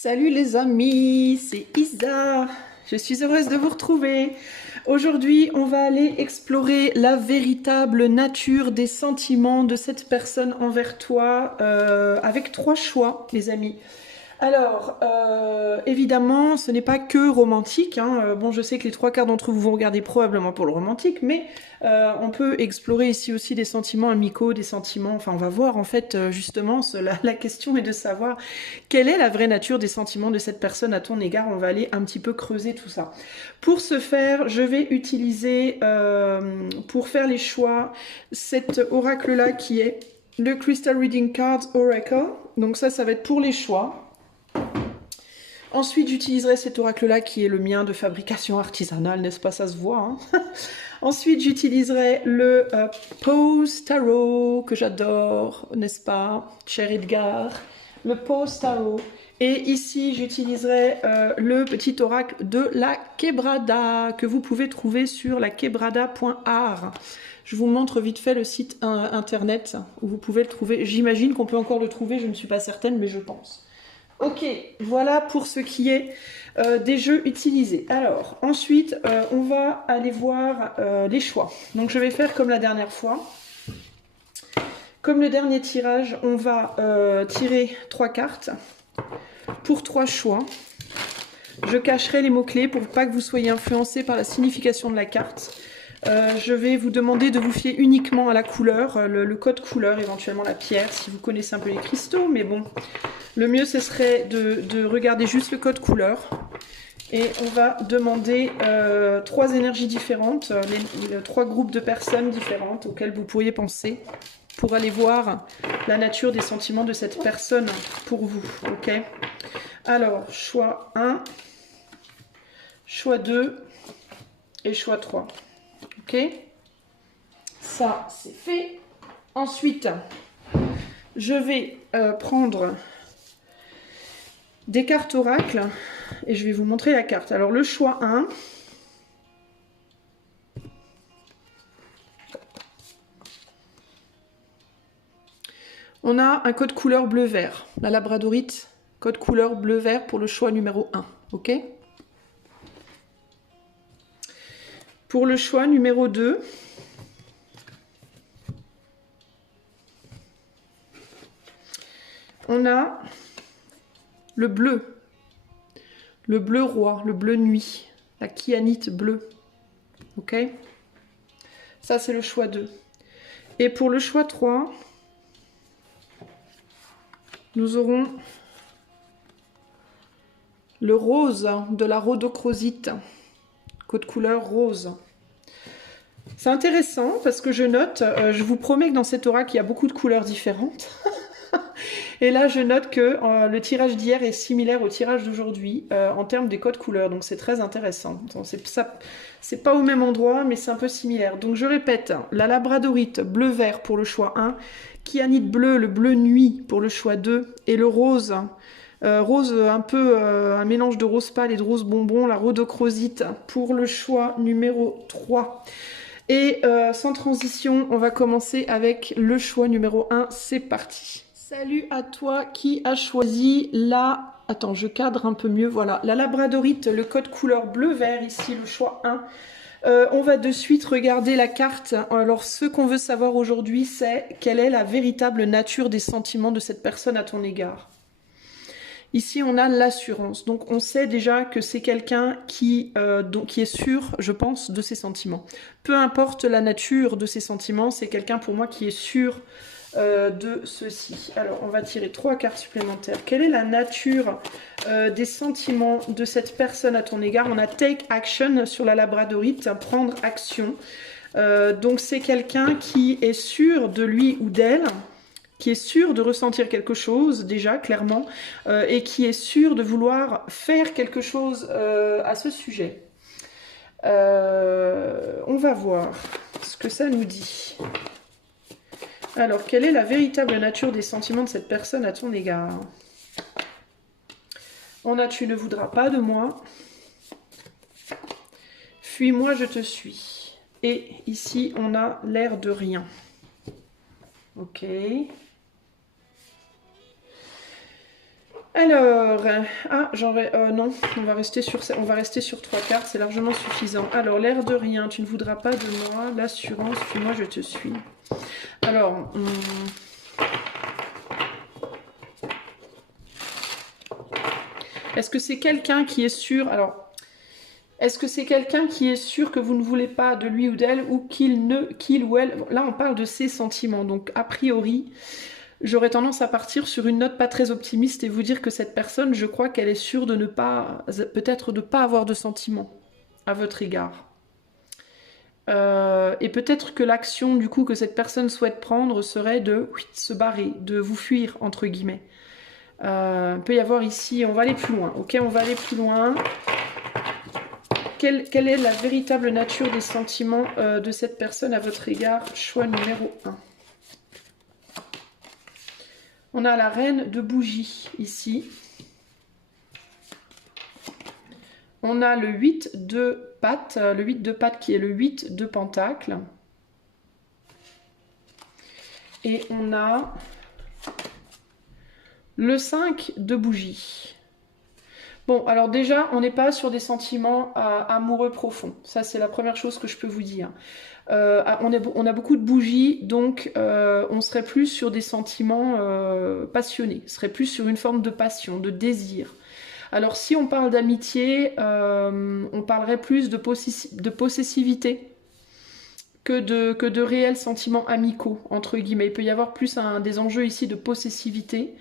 Salut les amis, c'est Isa. Je suis heureuse de vous retrouver. Aujourd'hui, on va aller explorer la véritable nature des sentiments de cette personne envers toi avec 3 choix, les amis. Alors, évidemment, ce n'est pas que romantique, hein. Bon, je sais que les 3 quarts d'entre vous vont regarder probablement pour le romantique, mais on peut explorer ici aussi des sentiments amicaux, des sentiments... Enfin, on va voir, en fait, justement, la question est de savoir quelle est la vraie nature des sentiments de cette personne à ton égard. On va aller un petit peu creuser tout ça. Pour ce faire, je vais utiliser, pour faire les choix, cet oracle-là qui est le Crystal Reading Cards Oracle. Donc ça va être pour les choix. Ensuite, j'utiliserai cet oracle-là qui est le mien de fabrication artisanale, n'est-ce pas? Ça se voit, hein. Ensuite, j'utiliserai le Pose Tarot, que j'adore, n'est-ce pas, cher Edgar? Le Pose Tarot. Et ici, j'utiliserai le petit oracle de la Quebrada, que vous pouvez trouver sur laquebrada.art. Je vous montre vite fait le site internet où vous pouvez le trouver. J'imagine qu'on peut encore le trouver, je ne suis pas certaine, mais je pense. Ok, voilà pour ce qui est des jeux utilisés. Alors, ensuite, on va aller voir les choix. Donc, je vais faire comme la dernière fois. Comme le dernier tirage, on va tirer 3 cartes pour 3 choix. Je cacherai les mots-clés pour pas que vous soyez influencés par la signification de la carte. Je vais vous demander de vous fier uniquement à la couleur, le code couleur, éventuellement la pierre, si vous connaissez un peu les cristaux, mais bon... Le mieux, ce serait de regarder juste le code couleur. Et on va demander 3 énergies différentes, 3 groupes de personnes différentes auxquelles vous pourriez penser pour aller voir la nature des sentiments de cette personne pour vous. Ok. Alors, choix 1, choix 2 et choix 3. Ok. Ça, c'est fait. Ensuite, je vais prendre... des cartes oracles, et je vais vous montrer la carte. Alors le choix 1, on a un code couleur bleu-vert, la labradorite, code couleur bleu-vert pour le choix numéro 1, ok? Pour le choix numéro 2, on a le bleu roi, le bleu nuit, la kyanite bleue, ok? Ça, c'est le choix 2. Et pour le choix 3, nous aurons le rose de la rhodochrosite, code couleur rose. C'est intéressant parce que je note, je vous promets que dans cet oracle, il y a beaucoup de couleurs différentes. Et là, je note que le tirage d'hier est similaire au tirage d'aujourd'hui en termes des codes couleurs. Donc, c'est très intéressant. C'est pas au même endroit, mais c'est un peu similaire. Donc, je répète, la labradorite bleu-vert pour le choix 1, kyanite bleu, le bleu nuit pour le choix 2, et le rose, rose un peu un mélange de rose pâle et de rose bonbon, la rhodochrosite pour le choix numéro 3. Et sans transition, on va commencer avec le choix numéro 1. C'est parti. Salut à toi qui a choisi la... Attends, je cadre un peu mieux. Voilà, la labradorite, le code couleur bleu-vert, ici le choix 1. On va de suite regarder la carte. Alors, ce qu'on veut savoir aujourd'hui, c'est quelle est la véritable nature des sentiments de cette personne à ton égard. Ici, on a l'assurance. Donc, on sait déjà que c'est quelqu'un qui est sûr, je pense, de ses sentiments. Peu importe la nature de ses sentiments, c'est quelqu'un pour moi qui est sûr de ceci. Alors, on va tirer 3 cartes supplémentaires. Quelle est la nature des sentiments de cette personne à ton égard? On a Take Action sur la labradorite, prendre action. Donc, c'est quelqu'un qui est sûr de lui ou d'elle, qui est sûr de ressentir quelque chose, déjà, clairement, et qui est sûr de vouloir faire quelque chose à ce sujet. On va voir ce que ça nous dit. Alors, quelle est la véritable nature des sentiments de cette personne à ton égard? On a « Tu ne voudras pas de moi »,« Fuis-moi, je te suis ». Et ici, on a « L'air de rien ». Ok. Alors, non, on va rester sur 3 cartes, c'est largement suffisant. Alors, l'air de rien, tu ne voudras pas de moi, l'assurance, puis moi je te suis. Alors, est-ce que c'est quelqu'un qui est sûr? Alors, est-ce que c'est quelqu'un qui est sûr que vous ne voulez pas de lui ou d'elle, ou qu'il ou elle... Là, on parle de ses sentiments, donc a priori, j'aurais tendance à partir sur une note pas très optimiste et vous dire que cette personne, je crois qu'elle est sûre de ne pas, peut-être de ne pas avoir de sentiments à votre égard. Et peut-être que l'action du coup que cette personne souhaite prendre serait de se barrer, de vous fuir entre guillemets. Il peut y avoir ici, on va aller plus loin, ok, on va aller plus loin. Quelle est la véritable nature des sentiments de cette personne à votre égard? Choix numéro 1. On a la reine de bougies ici. On a le 8 de pattes, le 8 de pattes qui est le 8 de pentacles. Et on a le 5 de bougies. Bon, alors déjà, on n'est pas sur des sentiments amoureux profonds. Ça, c'est la première chose que je peux vous dire. On a beaucoup de bougies, donc on serait plus sur des sentiments passionnés. On serait plus sur une forme de passion, de désir. Alors si on parle d'amitié, on parlerait plus de possessivité que de réels sentiments amicaux, entre guillemets. Il peut y avoir plus des enjeux ici de possessivité.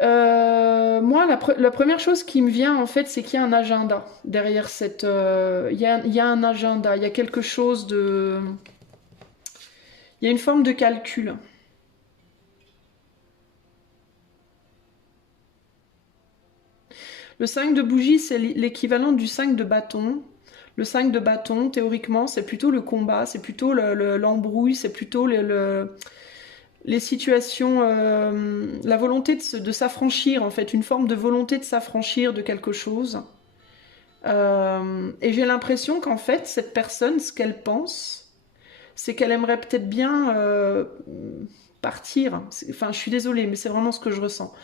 Moi, la première chose qui me vient, en fait, c'est qu'il y a un agenda derrière cette... il y a un agenda, il y a quelque chose de... Il y a une forme de calcul. Le 5 de bougie, c'est l'équivalent du 5 de bâton. Le 5 de bâton, théoriquement, c'est plutôt le combat, c'est plutôt l'embrouille, c'est plutôt les situations, la volonté de s'affranchir, en fait, une forme de volonté de s'affranchir de quelque chose. Et j'ai l'impression qu'en fait, cette personne, ce qu'elle pense, c'est qu'elle aimerait peut-être bien partir. Enfin, je suis désolée, mais c'est vraiment ce que je ressens.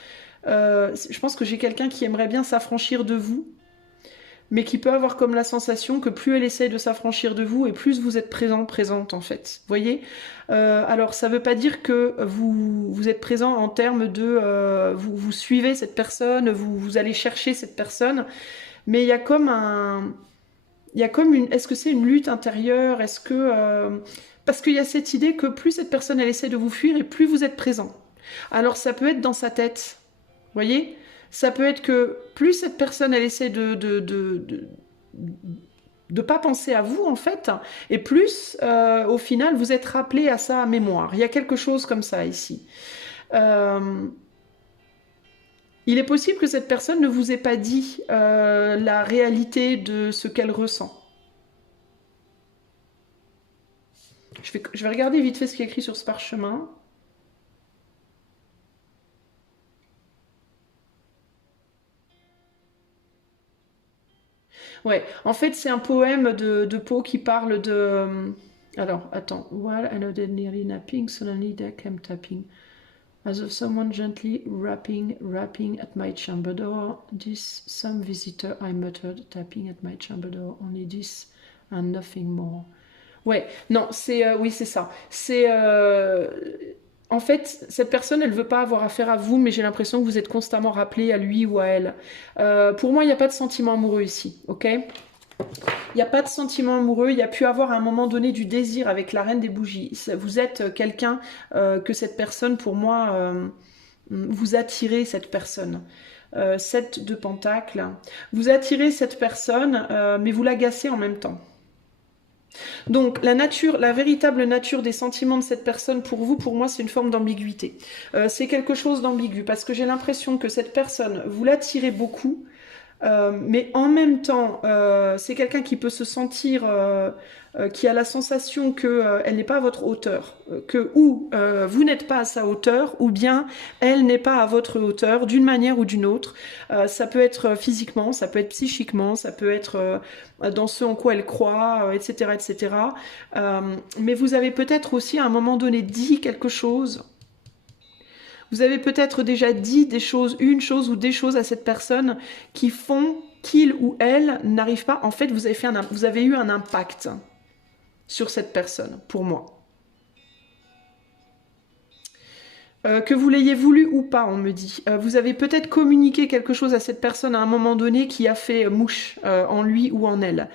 Je pense que j'ai quelqu'un qui aimerait bien s'affranchir de vous, mais qui peut avoir comme la sensation que plus elle essaye de s'affranchir de vous, et plus vous êtes présente en fait. Vous voyez, alors ça ne veut pas dire que vous êtes présent en termes de... vous suivez cette personne, vous allez chercher cette personne, mais il y a comme un... Il y a comme une... Est-ce que c'est une lutte intérieure? Est-ce que... parce qu'il y a cette idée que plus cette personne elle essaie de vous fuir, et plus vous êtes présent. Alors ça peut être dans sa tête. Vous voyez, ça peut être que plus cette personne elle essaie de pas penser à vous en fait, et plus au final vous êtes rappelé à sa mémoire. Il y a quelque chose comme ça ici. Il est possible que cette personne ne vous ait pas dit la réalité de ce qu'elle ressent. Je vais regarder vite fait ce qui est écrit sur ce parchemin. Ouais, en fait, c'est un poème de Poe qui parle de... Alors, attends. While I nodded nearly napping, suddenly there came tapping. As of someone gently rapping at my chamber door. This some visitor, I muttered, tapping at my chamber door. Only this and nothing more. Ouais, non, c'est... oui, c'est ça. C'est... en fait, cette personne, elle ne veut pas avoir affaire à vous, mais j'ai l'impression que vous êtes constamment rappelé à lui ou à elle. Pour moi, il n'y a pas de sentiment amoureux ici, ok? Il n'y a pas de sentiment amoureux, il y a pu avoir à un moment donné du désir avec la reine des bougies. Vous êtes quelqu'un que cette personne, pour moi, vous attirez cette personne. 7 de pentacles. Vous attirez cette personne, mais vous l'agacez en même temps. Donc la véritable nature des sentiments de cette personne pour vous, pour moi, c'est une forme d'ambiguïté. C'est quelque chose d'ambigu parce que j'ai l'impression que cette personne, vous l'attirez beaucoup, mais en même temps, c'est quelqu'un qui peut se sentir, qui a la sensation qu'elle n'est pas à votre hauteur, que ou vous n'êtes pas à sa hauteur, ou bien elle n'est pas à votre hauteur d'une manière ou d'une autre. Ça peut être physiquement, ça peut être psychiquement, ça peut être dans ce en quoi elle croit, etc., etc. Mais vous avez peut-être aussi à un moment donné dit quelque chose Vous avez peut-être déjà dit des choses, une chose ou des choses à cette personne qui font qu'il ou elle n'arrive pas. En fait, vous avez eu un impact sur cette personne, pour moi. Que vous l'ayez voulu ou pas, on me dit. Vous avez peut-être communiqué quelque chose à cette personne à un moment donné qui a fait mouche en lui ou en elle.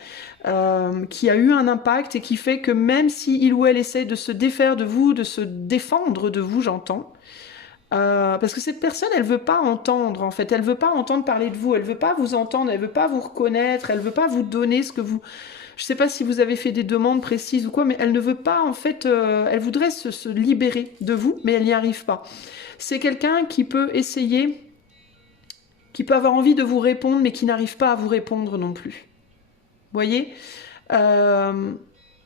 Qui a eu un impact et qui fait que même si il ou elle essaie de se défaire de vous, de se défendre de vous, j'entends. Parce que cette personne, elle veut pas entendre, en fait. Elle veut pas entendre parler de vous. Elle veut pas vous entendre. Elle veut pas vous reconnaître. Elle veut pas vous donner ce que vous... Je sais pas si vous avez fait des demandes précises ou quoi, mais elle ne veut pas, en fait... elle voudrait se libérer de vous, mais elle n'y arrive pas. C'est quelqu'un qui peut essayer... qui peut avoir envie de vous répondre, mais qui n'arrive pas à vous répondre non plus. Vous voyez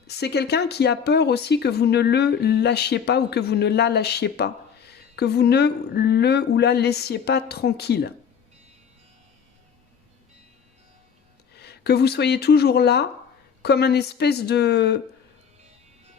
c'est quelqu'un qui a peur aussi que vous ne le lâchiez pas ou que vous ne la lâchiez pas. Que vous ne le ou la laissiez pas tranquille. Que vous soyez toujours là, comme un espèce de...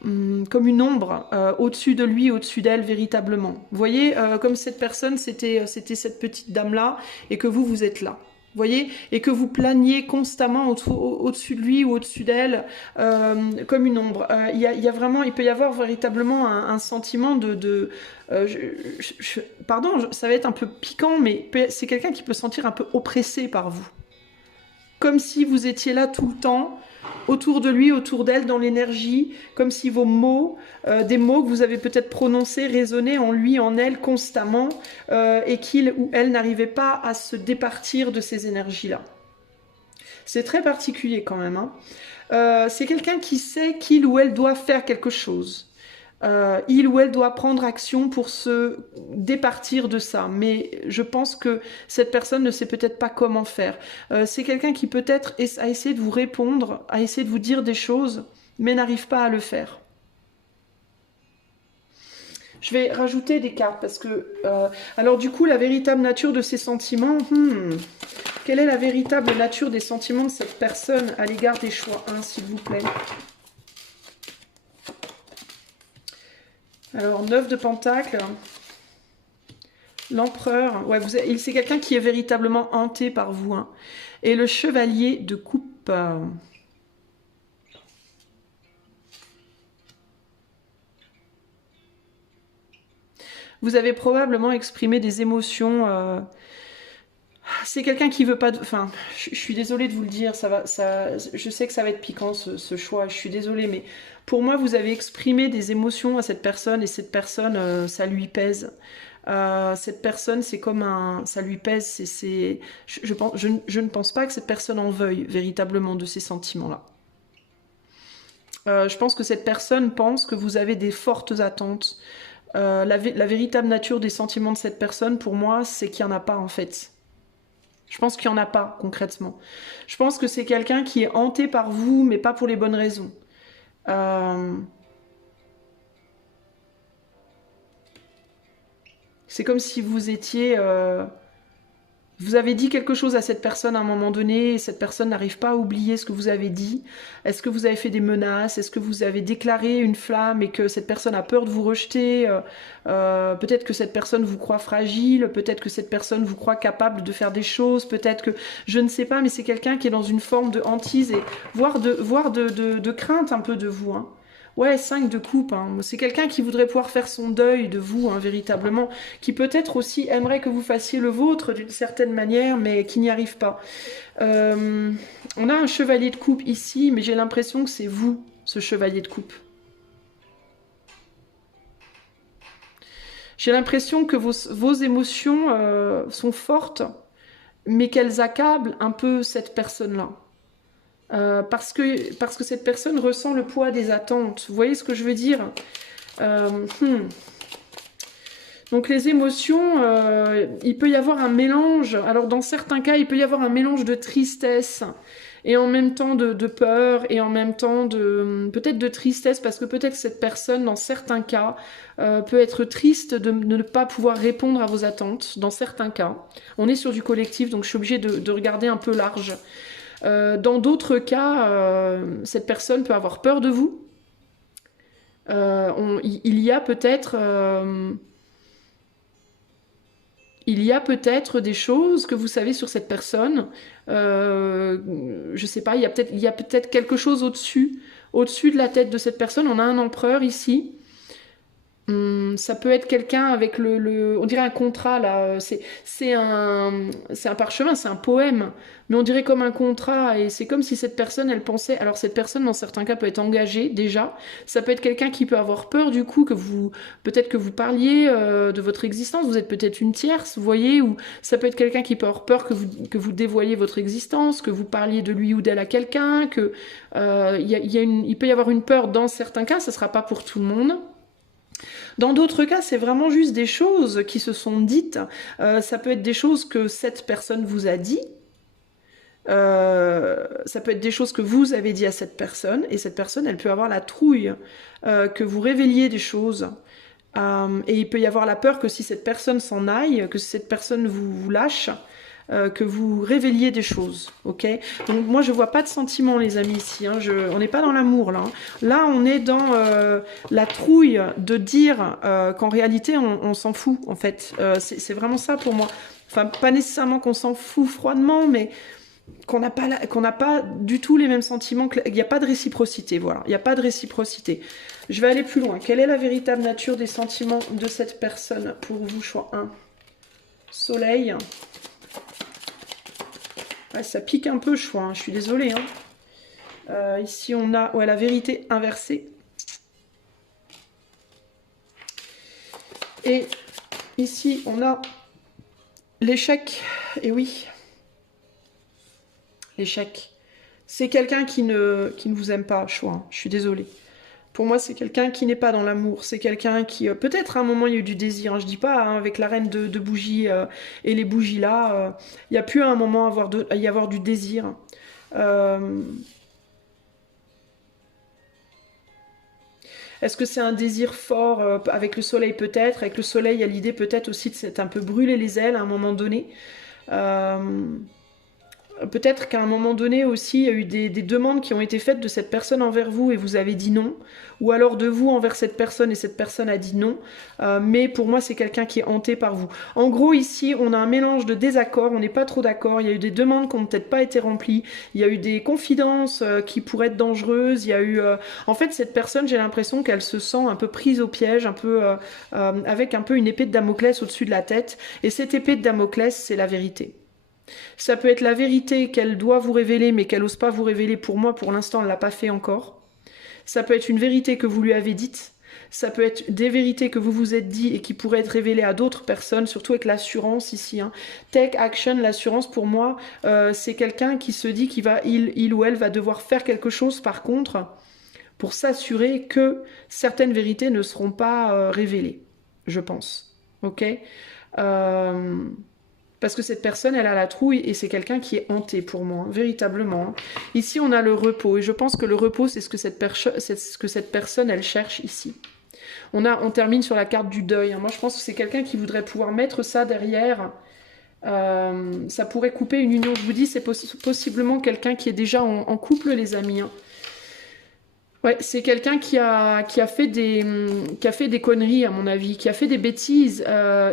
comme une ombre au-dessus de lui, au-dessus d'elle, véritablement. Vous voyez, comme cette personne, c'était cette petite dame-là, et que vous êtes là. Vous voyez, et que vous planiez constamment au-dessus de lui ou au-dessus d'elle, comme une ombre. Il peut y avoir véritablement un sentiment pardon, ça va être un peu piquant, mais c'est quelqu'un qui peut se sentir un peu oppressé par vous. Comme si vous étiez là tout le temps, autour de lui, autour d'elle, dans l'énergie, comme si vos mots, des mots que vous avez peut-être prononcés, résonnaient en lui, en elle, constamment, et qu'il ou elle n'arrivait pas à se départir de ces énergies-là. C'est très particulier quand même. Hein. C'est quelqu'un qui sait qu'il ou elle doit faire quelque chose. Il ou elle doit prendre action pour se départir de ça. Mais je pense que cette personne ne sait peut-être pas comment faire. C'est quelqu'un qui peut-être a essayé de vous répondre, a essayé de vous dire des choses, mais n'arrive pas à le faire. Je vais rajouter des cartes parce que... alors du coup, la véritable nature de ces sentiments... quelle est la véritable nature des sentiments de cette personne à l'égard des choix 1, s'il vous plaît? Alors, 9 de pentacles, l'empereur, ouais, c'est quelqu'un qui est véritablement hanté par vous, hein. Et le chevalier de coupe. Vous avez probablement exprimé des émotions... C'est quelqu'un qui veut pas... Enfin, je suis désolée de vous le dire, je sais que ça va être piquant ce choix, je suis désolée, mais pour moi, vous avez exprimé des émotions à cette personne et cette personne, ça lui pèse. Cette personne, c'est comme un... Ça lui pèse, je ne pense pas que cette personne en veuille véritablement de ces sentiments-là. Je pense que cette personne pense que vous avez des fortes attentes. La véritable nature des sentiments de cette personne, pour moi, c'est qu'il n'y en a pas en fait. Je pense qu'il n'y en a pas, concrètement. Je pense que c'est quelqu'un qui est hanté par vous, mais pas pour les bonnes raisons. C'est comme si vous étiez... Vous avez dit quelque chose à cette personne à un moment donné, et cette personne n'arrive pas à oublier ce que vous avez dit. Est-ce que vous avez fait des menaces? Est-ce que vous avez déclaré une flamme et que cette personne a peur de vous rejeter? Peut-être que cette personne vous croit fragile, peut-être que cette personne vous croit capable de faire des choses, peut-être que... Je ne sais pas, mais c'est quelqu'un qui est dans une forme de hantise, et voire de crainte un peu de vous, hein. Ouais, 5 de coupe, hein. C'est quelqu'un qui voudrait pouvoir faire son deuil de vous, hein, véritablement, qui peut-être aussi aimerait que vous fassiez le vôtre d'une certaine manière, mais qui n'y arrive pas. On a un chevalier de coupe ici, mais j'ai l'impression que c'est vous, ce chevalier de coupe. J'ai l'impression que vos émotions sont fortes, mais qu'elles accablent un peu cette personne-là. Parce que cette personne ressent le poids des attentes. Vous voyez ce que je veux dire? Donc les émotions, il peut y avoir un mélange. Alors dans certains cas, il peut y avoir un mélange de tristesse et en même temps de peur et en même temps peut-être de tristesse parce que peut-être cette personne, dans certains cas, peut être triste de ne pas pouvoir répondre à vos attentes. Dans certains cas, on est sur du collectif, donc je suis obligée de regarder un peu large. Dans d'autres cas, cette personne peut avoir peur de vous. Il y a peut-être il y a peut-être des choses que vous savez sur cette personne. Je sais pas, il y a peut-être quelque chose au-dessus de la tête de cette personne. On a un empereur ici. Ça peut être quelqu'un avec on dirait un contrat là, c'est un parchemin, c'est un poème, mais on dirait comme un contrat et c'est comme si cette personne elle pensait, alors cette personne dans certains cas peut être engagée déjà, ça peut être quelqu'un qui peut avoir peur du coup peut-être que vous parliez de votre existence, vous êtes peut-être une tierce, vous voyez, ou ça peut être quelqu'un qui peut avoir peur que vous dévoiliez votre existence, que vous parliez de lui ou d'elle à quelqu'un, que il peut y avoir une peur dans certains cas, ça sera pas pour tout le monde. Dans d'autres cas, c'est vraiment juste des choses qui se sont dites. Ça peut être des choses que cette personne vous a dit. Ça peut être des choses que vous avez dit à cette personne. Et cette personne, elle peut avoir la trouille que vous révéliez des choses. Et il peut y avoir la peur que si cette personne s'en aille, que si cette personne vous lâche, que vous révéliez des choses, ok? Donc moi je vois pas de sentiments les amis ici, hein. On n'est pas dans l'amour là, hein. Là on est dans la trouille de dire qu'en réalité on s'en fout en fait, c'est vraiment ça pour moi. Enfin pas nécessairement qu'on s'en fout froidement, mais qu'on n'a pas du tout les mêmes sentiments, il n'y a pas de réciprocité, voilà, il n'y a pas de réciprocité. Je vais aller plus loin. Quelle est la véritable nature des sentiments de cette personne pour vous? Choix 1. Soleil. Ouais, ça pique un peu, choix, hein. Je suis désolée. Hein. Ici, on a la vérité inversée. Et ici, on a l'échec. Et oui, l'échec. C'est quelqu'un qui ne vous aime pas, choix, hein. Je suis désolée. Pour moi, c'est quelqu'un qui n'est pas dans l'amour. C'est quelqu'un qui, peut-être à un moment, il y a eu du désir. Hein, je dis pas, hein, avec la reine de bougies et les bougies là, il y a pu à un moment y avoir du désir. Est-ce que c'est un désir fort avec le soleil peut-être? Avec le soleil, il y a l'idée peut-être aussi de s'être un peu brûler les ailes à un moment donné. Peut-être qu'à un moment donné aussi, il y a eu des demandes qui ont été faites de cette personne envers vous et vous avez dit non. Ou alors de vous envers cette personne et cette personne a dit non. Mais pour moi, c'est quelqu'un qui est hanté par vous. En gros, ici, on a un mélange de désaccords. On n'est pas trop d'accord. Il y a eu des demandes qui n'ont peut-être pas été remplies. Il y a eu des confidences qui pourraient être dangereuses. Il y a eu... En fait, cette personne, j'ai l'impression qu'elle se sent un peu prise au piège, un peu avec un peu une épée de Damoclès au-dessus de la tête. Et cette épée de Damoclès, c'est la vérité. Ça peut être la vérité qu'elle doit vous révéler, mais qu'elle n'ose pas vous révéler. Pour moi, pour l'instant, elle ne l'a pas fait encore. Ça peut être une vérité que vous lui avez dite. Ça peut être des vérités que vous vous êtes dit et qui pourraient être révélées à d'autres personnes, surtout avec l'assurance ici. Hein. Take action, l'assurance pour moi, c'est quelqu'un qui se dit il ou elle va devoir faire quelque chose par contre pour s'assurer que certaines vérités ne seront pas révélées, je pense. Ok parce que cette personne, elle a la trouille et c'est quelqu'un qui est hanté pour moi, véritablement. Ici, on a le repos et je pense que le repos, c'est ce que cette personne, elle cherche ici. On termine sur la carte du deuil. Moi, je pense que c'est quelqu'un qui voudrait pouvoir mettre ça derrière. Ça pourrait couper une union. Je vous dis, c'est possiblement quelqu'un qui est déjà en couple, les amis. Hein. Ouais, c'est quelqu'un qui a fait des conneries, à mon avis, qui a fait des bêtises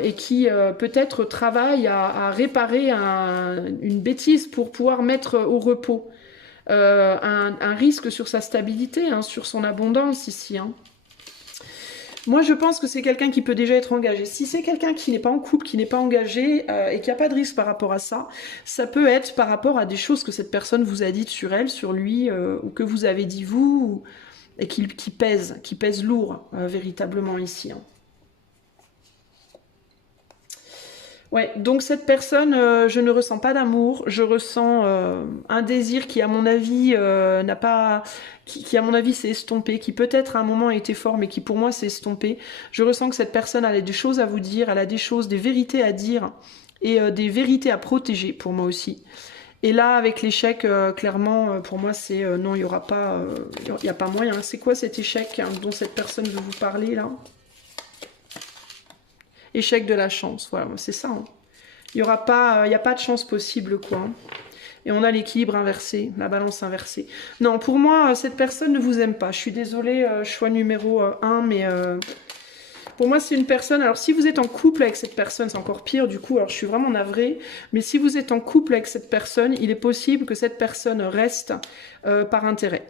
et qui peut-être travaille à réparer une bêtise pour pouvoir mettre au repos un risque sur sa stabilité, hein, sur son abondance ici. Hein. Moi, je pense que c'est quelqu'un qui peut déjà être engagé. Si c'est quelqu'un qui n'est pas en couple, qui n'est pas engagé et qui n'a pas de risque par rapport à ça, ça peut être par rapport à des choses que cette personne vous a dites sur elle, sur lui, ou que vous avez dit vous, et qui pèse lourd, véritablement ici. Hein. Ouais, donc cette personne, je ne ressens pas d'amour, je ressens un désir qui, à mon avis, n'a pas... Qui, à mon avis, s'est estompé, qui peut-être à un moment a été fort, mais qui pour moi s'est estompé. Je ressens que cette personne elle a des choses à vous dire, elle a des choses, des vérités à dire, et des vérités à protéger, pour moi aussi. Et là, avec l'échec, clairement, pour moi, c'est non, il n'y aura pas... Il n'y a pas moyen. C'est quoi cet échec hein, dont cette personne veut vous parler, là? Échec de la chance, voilà, c'est ça. Hein. Il n'y a pas de chance possible, quoi. Hein. Et on a l'équilibre inversé, la balance inversée. Non, pour moi, cette personne ne vous aime pas. Je suis désolée, choix numéro 1, mais Pour moi, c'est une personne... Alors, si vous êtes en couple avec cette personne, c'est encore pire, du coup. Alors, je suis vraiment navrée. Mais si vous êtes en couple avec cette personne, il est possible que cette personne reste par intérêt.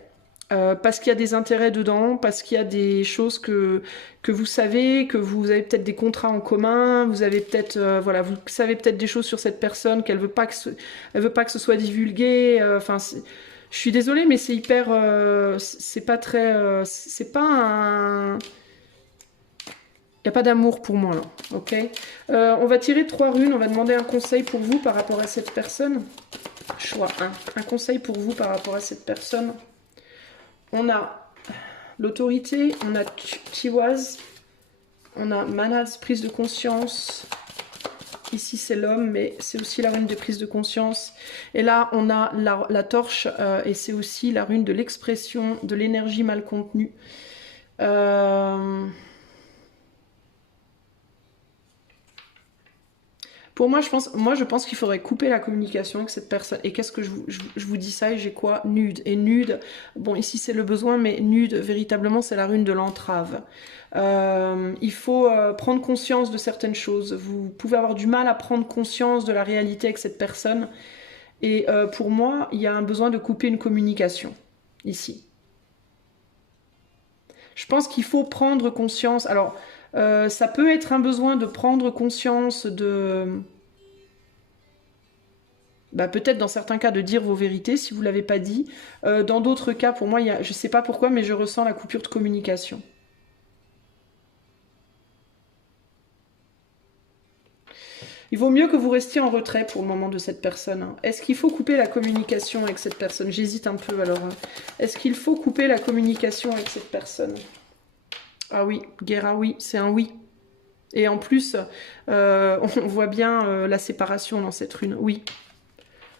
Parce qu'il y a des intérêts dedans, parce qu'il y a des choses que vous savez, que vous avez peut-être des contrats en commun, vous avez peut-être, voilà, vous savez peut-être des choses sur cette personne qu'elle veut pas que elle veut pas que ce soit divulgué. Enfin, je suis désolée, mais c'est hyper, c'est pas très, c'est pas un, il n'y a pas d'amour pour moi là, ok. On va tirer 3 runes, on va demander un conseil pour vous par rapport à cette personne. Choix 1. Un conseil pour vous par rapport à cette personne. On a l'autorité, on a Tiwaz, on a Manaz, prise de conscience. Ici c'est l'homme, mais c'est aussi la rune des prises de conscience. Et là on a la torche, et c'est aussi la rune de l'expression de l'énergie mal contenue. Pour moi, je pense qu'il faudrait couper la communication avec cette personne. Et qu'est-ce que je vous dis ça et j'ai quoi? Nude. Et nude, bon, ici c'est le besoin, mais nude, véritablement, c'est la rune de l'entrave. Il faut prendre conscience de certaines choses. Vous pouvez avoir du mal à prendre conscience de la réalité avec cette personne. Et pour moi, il y a un besoin de couper une communication, ici. Je pense qu'il faut prendre conscience. Alors, ça peut être un besoin de prendre conscience de... Bah, peut-être dans certains cas de dire vos vérités si vous ne l'avez pas dit. Dans d'autres cas, pour moi, je ne sais pas pourquoi, mais je ressens la coupure de communication. Il vaut mieux que vous restiez en retrait pour le moment de cette personne. Est-ce qu'il faut couper la communication avec cette personne? J'hésite un peu alors. Est-ce qu'il faut couper la communication avec cette personne? Ah oui, Guerra, oui, c'est un oui. Et en plus, on voit bien la séparation dans cette rune. Oui,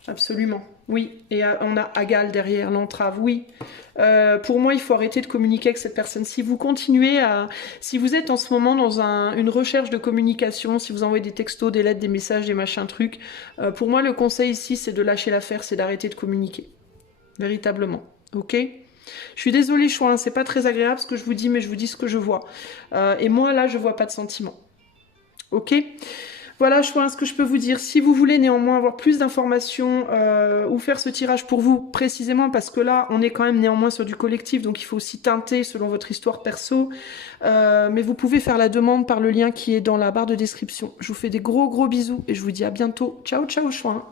absolument. Oui, et on a Agal derrière, l'entrave, oui. Pour moi, il faut arrêter de communiquer avec cette personne. Si vous continuez à... Si vous êtes en ce moment dans une recherche de communication, si vous envoyez des textos, des lettres, des messages, des machins trucs, pour moi, le conseil ici, c'est de lâcher l'affaire, c'est d'arrêter de communiquer. Véritablement. Ok ? Je suis désolée, Choix, hein, c'est pas très agréable ce que je vous dis, mais je vous dis ce que je vois. Et moi, là, je vois pas de sentiments. Ok ? Voilà, Choix, ce que je peux vous dire. Si vous voulez néanmoins avoir plus d'informations ou faire ce tirage pour vous, précisément parce que là, on est quand même néanmoins sur du collectif, donc il faut aussi teinter selon votre histoire perso. Mais vous pouvez faire la demande par le lien qui est dans la barre de description. Je vous fais des gros bisous et je vous dis à bientôt. Ciao, ciao, Choix.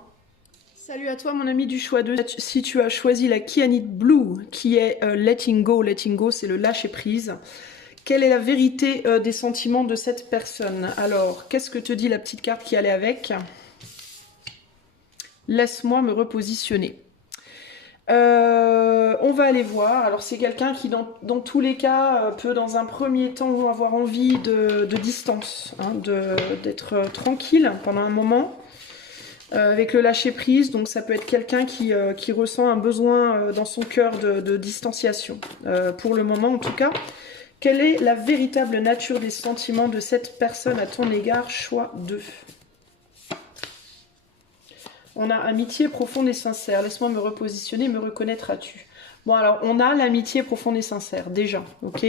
Salut à toi mon ami du choix 2. Si tu as choisi la Kyanite Blue, qui est Letting Go, c'est le lâcher prise. Quelle est la vérité des sentiments de cette personne? Alors, qu'est-ce que te dit la petite carte qui allait avec? Laisse-moi me repositionner. On va aller voir. Alors, c'est quelqu'un qui, dans tous les cas, peut dans un premier temps avoir envie de distance, hein, d'être tranquille pendant un moment. Avec le lâcher prise, donc ça peut être quelqu'un qui ressent un besoin dans son cœur de distanciation. Pour le moment en tout cas. Quelle est la véritable nature des sentiments de cette personne à ton égard? Choix 2. On a amitié profonde et sincère. Laisse-moi me repositionner, me reconnaîtras-tu? Bon alors, on a l'amitié profonde et sincère, déjà, ok.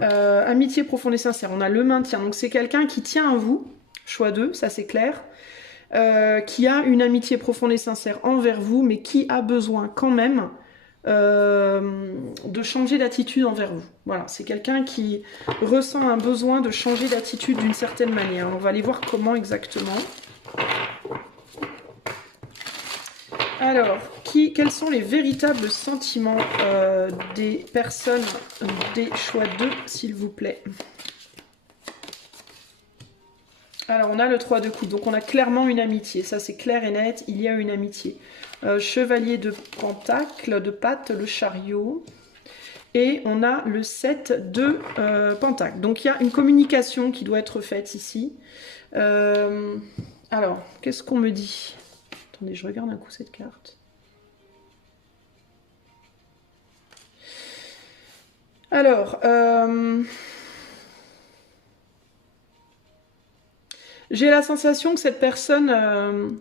Amitié profonde et sincère, on a le maintien. Donc c'est quelqu'un qui tient à vous, choix 2, ça c'est clair. Qui a une amitié profonde et sincère envers vous, mais qui a besoin quand même de changer d'attitude envers vous. Voilà, c'est quelqu'un qui ressent un besoin de changer d'attitude d'une certaine manière. On va aller voir comment exactement. Alors, quels sont les véritables sentiments des personnes des choix 2, s'il vous plaît? Alors, on a le 3 de coupe, donc on a clairement une amitié. Ça, c'est clair et net, il y a une amitié. Chevalier de pentacle, de patte, le chariot. Et on a le 7 de pentacle. Donc, il y a une communication qui doit être faite ici. Alors, qu'est-ce qu'on me dit? Attendez, je regarde un coup cette carte. Alors, j'ai la sensation que cette personne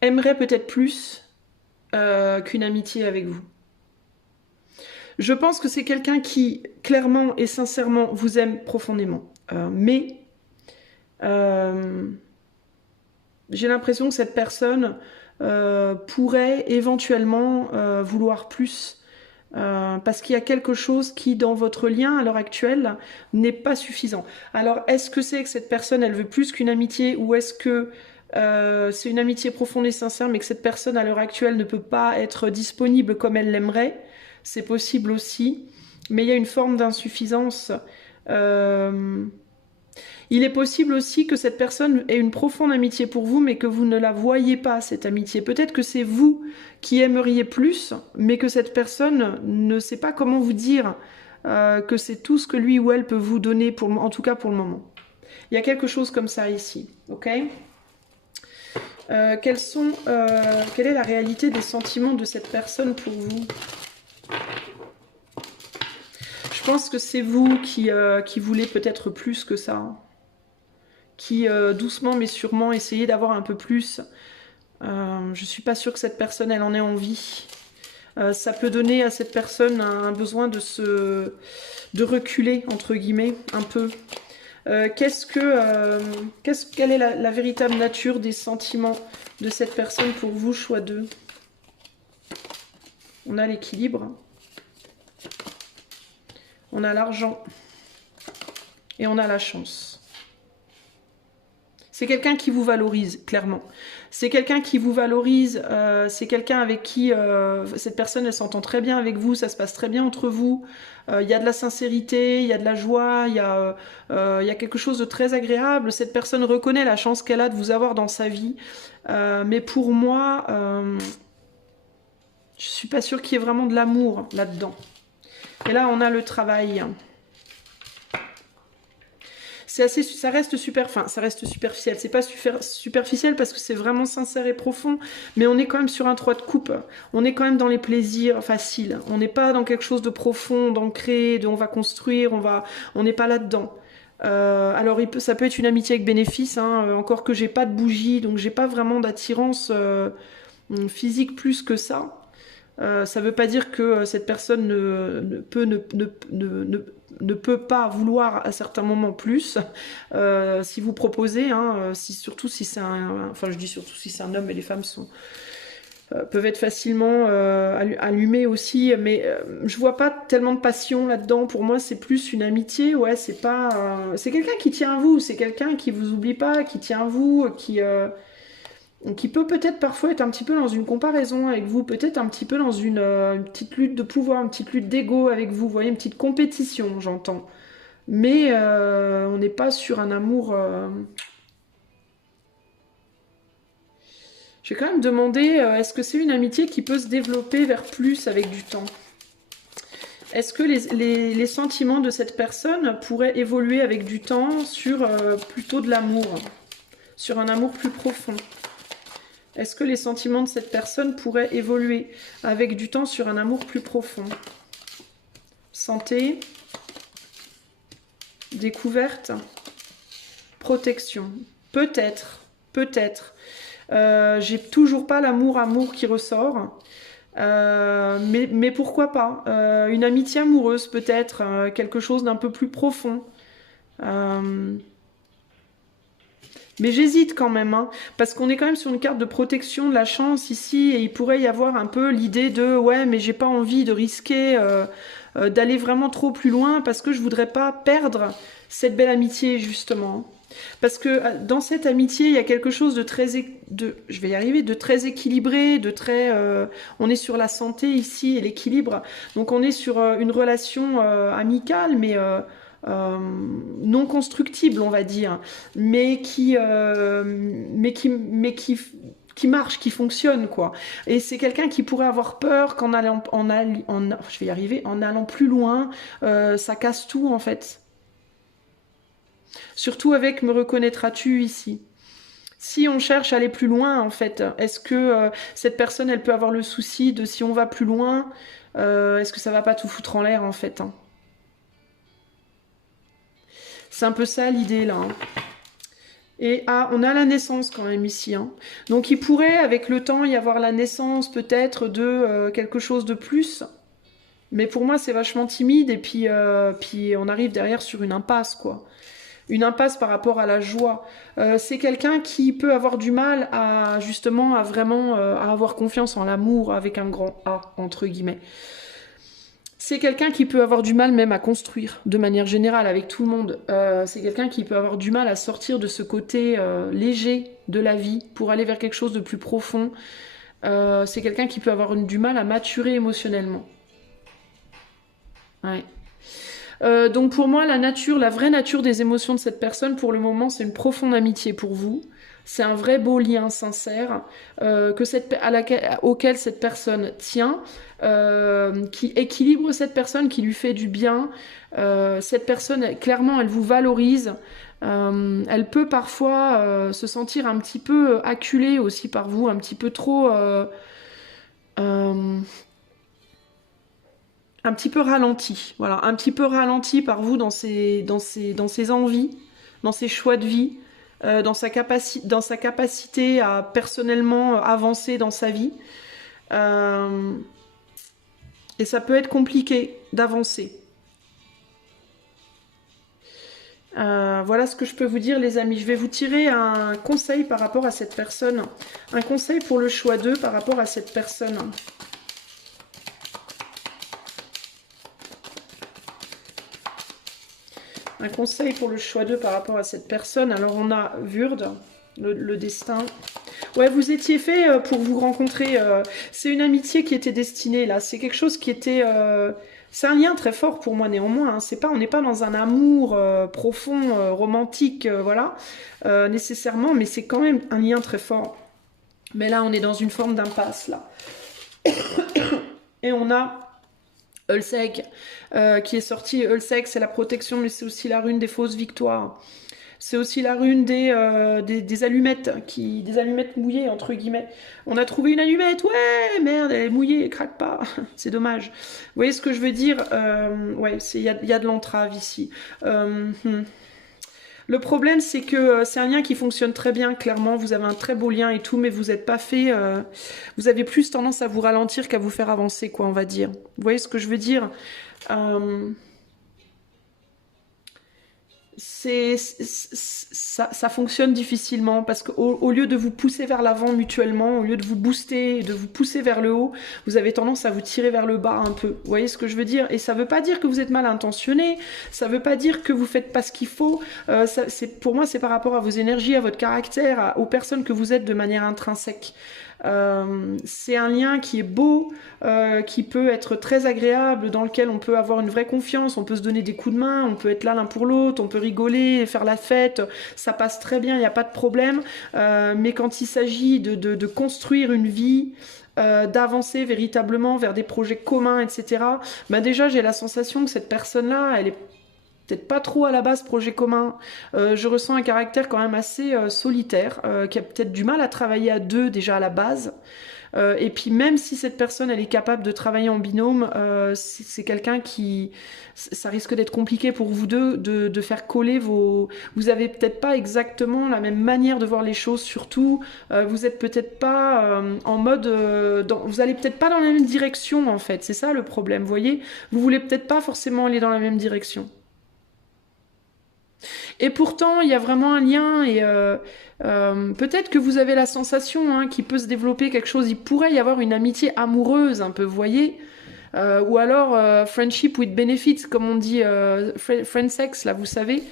aimerait peut-être plus qu'une amitié avec vous. Je pense que c'est quelqu'un qui, clairement et sincèrement, vous aime profondément. Mais j'ai l'impression que cette personne pourrait éventuellement vouloir plus. Parce qu'il y a quelque chose qui, dans votre lien à l'heure actuelle, n'est pas suffisant. Alors, est-ce que c'est que cette personne, elle veut plus qu'une amitié, ou est-ce que c'est une amitié profonde et sincère, mais que cette personne, à l'heure actuelle, ne peut pas être disponible comme elle l'aimerait? C'est possible aussi, mais il y a une forme d'insuffisance. Il est possible aussi que cette personne ait une profonde amitié pour vous, mais que vous ne la voyez pas, cette amitié. Peut-être que c'est vous qui aimeriez plus, mais que cette personne ne sait pas comment vous dire que c'est tout ce que lui ou elle peut vous donner, en tout cas pour le moment. Il y a quelque chose comme ça ici, ok? Quelle est la réalité des sentiments de cette personne pour vous? Je pense que c'est vous qui voulez peut-être plus que ça. Qui doucement mais sûrement essayez d'avoir un peu plus. Je suis pas sûre que cette personne elle en ait envie. Ça peut donner à cette personne un besoin de reculer entre guillemets un peu. Quelle est la véritable nature des sentiments de cette personne pour vous, choix 2? On a l'équilibre, on a l'argent et on a la chance. C'est quelqu'un qui vous valorise, clairement. C'est quelqu'un qui vous valorise, c'est quelqu'un avec qui cette personne, elle s'entend très bien avec vous, ça se passe très bien entre vous. Il y a de la sincérité, il y a de la joie, il y a quelque chose de très agréable. Cette personne reconnaît la chance qu'elle a de vous avoir dans sa vie. Mais pour moi, je suis pas sûre qu'il y ait vraiment de l'amour là-dedans. Et là, on a le travail. Ça reste superficiel. C'est pas superficiel parce que c'est vraiment sincère et profond, mais on est quand même sur un 3 de coupe. On est quand même dans les plaisirs faciles. On n'est pas dans quelque chose de profond, d'ancré, on va construire, on n'est pas là-dedans. Alors ça peut être une amitié avec bénéfice, hein, encore que j'ai pas de bougie, donc j'ai pas vraiment d'attirance physique plus que ça. Ça ne veut pas dire que cette personne ne peut pas vouloir à certains moments plus. Si vous proposez, hein, surtout si c'est enfin je dis surtout si c'est un homme, mais les femmes peuvent être facilement allumées aussi, mais je vois pas tellement de passion là-dedans. Pour moi, c'est plus une amitié. Ouais, c'est pas, c'est quelqu'un qui tient à vous, c'est quelqu'un qui vous oublie pas, qui tient à vous, qui peut peut-être parfois être un petit peu dans une comparaison avec vous, peut-être un petit peu dans une petite lutte de pouvoir, une petite lutte d'ego avec vous, vous voyez, une petite compétition, j'entends. Mais on n'est pas sur un amour... J'ai quand même demandé, est-ce que c'est une amitié qui peut se développer vers plus avec du temps? Est-ce que les sentiments de cette personne pourraient évoluer avec du temps sur plutôt de l'amour, sur un amour plus profond? Est-ce que les sentiments de cette personne pourraient évoluer avec du temps sur un amour plus profond? Santé, découverte, protection. Peut-être, peut-être. J'ai toujours pas l'amour qui ressort. Mais pourquoi pas? Une amitié amoureuse peut-être, quelque chose d'un peu plus profond. Mais j'hésite quand même, hein, parce qu'on est quand même sur une carte de protection de la chance ici, et il pourrait y avoir un peu l'idée de ouais, mais j'ai pas envie de risquer d'aller vraiment trop plus loin parce que je voudrais pas perdre cette belle amitié justement. Parce que dans cette amitié, il y a quelque chose de très, je vais y arriver, de très équilibré, de très, on est sur la santé ici et l'équilibre. Donc on est sur une relation amicale, mais non constructible, on va dire, mais qui marche, qui fonctionne, quoi. Et c'est quelqu'un qui pourrait avoir peur qu'en allant, je vais y arriver, en allant plus loin, ça casse tout, en fait. Surtout avec me reconnaîtras-tu ici. Si on cherche à aller plus loin, en fait, est-ce que cette personne, elle peut avoir le souci de si on va plus loin, est-ce que ça va pas tout foutre en l'air, en fait, hein? C'est un peu ça l'idée là. Hein. Et on a la naissance quand même ici. Hein. Donc il pourrait avec le temps y avoir la naissance peut-être de quelque chose de plus. Mais pour moi, c'est vachement timide, et puis on arrive derrière sur une impasse, quoi. Une impasse par rapport à la joie. C'est quelqu'un qui peut avoir du mal à, justement, à vraiment à avoir confiance en l'amour avec un grand A, entre guillemets. C'est quelqu'un qui peut avoir du mal même à construire, de manière générale, avec tout le monde. C'est quelqu'un qui peut avoir du mal à sortir de ce côté léger de la vie pour aller vers quelque chose de plus profond. C'est quelqu'un qui peut avoir du mal à maturer émotionnellement. Ouais. Donc pour moi, la vraie nature des émotions de cette personne, pour le moment, c'est une profonde amitié pour vous. C'est un vrai beau lien sincère auquel cette personne tient, qui équilibre cette personne, qui lui fait du bien. Cette personne, clairement, elle vous valorise. Elle peut parfois se sentir un petit peu acculée aussi par vous, un petit peu trop... euh, un petit peu ralenti, voilà, un petit peu ralenti par vous dans ses envies, dans ses choix de vie, dans sa capacité à personnellement avancer dans sa vie. Euh, et ça peut être compliqué d'avancer. Voilà ce que je peux vous dire, les amis. Je vais vous tirer un conseil par rapport à cette personne. Un conseil pour le choix 2 par rapport à cette personne. Un conseil pour le choix 2 par rapport à cette personne. Alors on a Vurde, le destin. Ouais, vous étiez fait pour vous rencontrer. C'est une amitié qui était destinée là. C'est quelque chose qui était... c'est un lien très fort pour moi néanmoins. Hein. On n'est pas dans un amour profond, romantique, voilà, nécessairement, mais c'est quand même un lien très fort. Mais là, on est dans une forme d'impasse là. Et on a Ulsec qui est sorti. Ulsec, c'est la protection, mais c'est aussi la rune des fausses victoires. C'est aussi la rune des allumettes, des allumettes mouillées, entre guillemets. On a trouvé une allumette, ouais, merde, elle est mouillée, elle craque pas. C'est dommage. Vous voyez ce que je veux dire? Ouais, il y a de l'entrave ici. Le problème, c'est que c'est un lien qui fonctionne très bien, clairement. Vous avez un très beau lien et tout, mais vous n'êtes pas fait... vous avez plus tendance à vous ralentir qu'à vous faire avancer, quoi, on va dire. Vous voyez ce que je veux dire? Ça fonctionne difficilement parce qu'au lieu de vous pousser vers l'avant mutuellement, au lieu de vous booster et de vous pousser vers le haut, vous avez tendance à vous tirer vers le bas un peu. Vous voyez ce que je veux dire? Et ça veut pas dire que vous êtes mal intentionné, ça veut pas dire que vous faites pas ce qu'il faut. Pour moi, c'est par rapport à vos énergies, à votre caractère, aux personnes que vous êtes de manière intrinsèque. C'est un lien qui est beau, qui peut être très agréable, dans lequel on peut avoir une vraie confiance, on peut se donner des coups de main, on peut être là l'un pour l'autre, on peut rigoler, faire la fête, ça passe très bien, il n'y a pas de problème. Mais quand il s'agit de construire une vie, d'avancer véritablement vers des projets communs, etc., bah déjà j'ai la sensation que cette personne-là, elle est peut-être pas trop à la base projet commun. Je ressens un caractère quand même assez solitaire, qui a peut-être du mal à travailler à deux déjà à la base. Et puis même si cette personne elle est capable de travailler en binôme, c'est quelqu'un qui... Ça risque d'être compliqué pour vous deux de faire coller vos... Vous avez peut-être pas exactement la même manière de voir les choses, surtout. Vous êtes peut-être pas en mode... vous allez peut-être pas dans la même direction en fait. C'est ça le problème, vous voyez? Vous voulez peut-être pas forcément aller dans la même direction. Et pourtant, il y a vraiment un lien et peut-être que vous avez la sensation qu'il peut se développer quelque chose. Il pourrait y avoir une amitié amoureuse, un peu, vous voyez, ou alors friendship with benefits, comme on dit, friend sex, là, vous savez,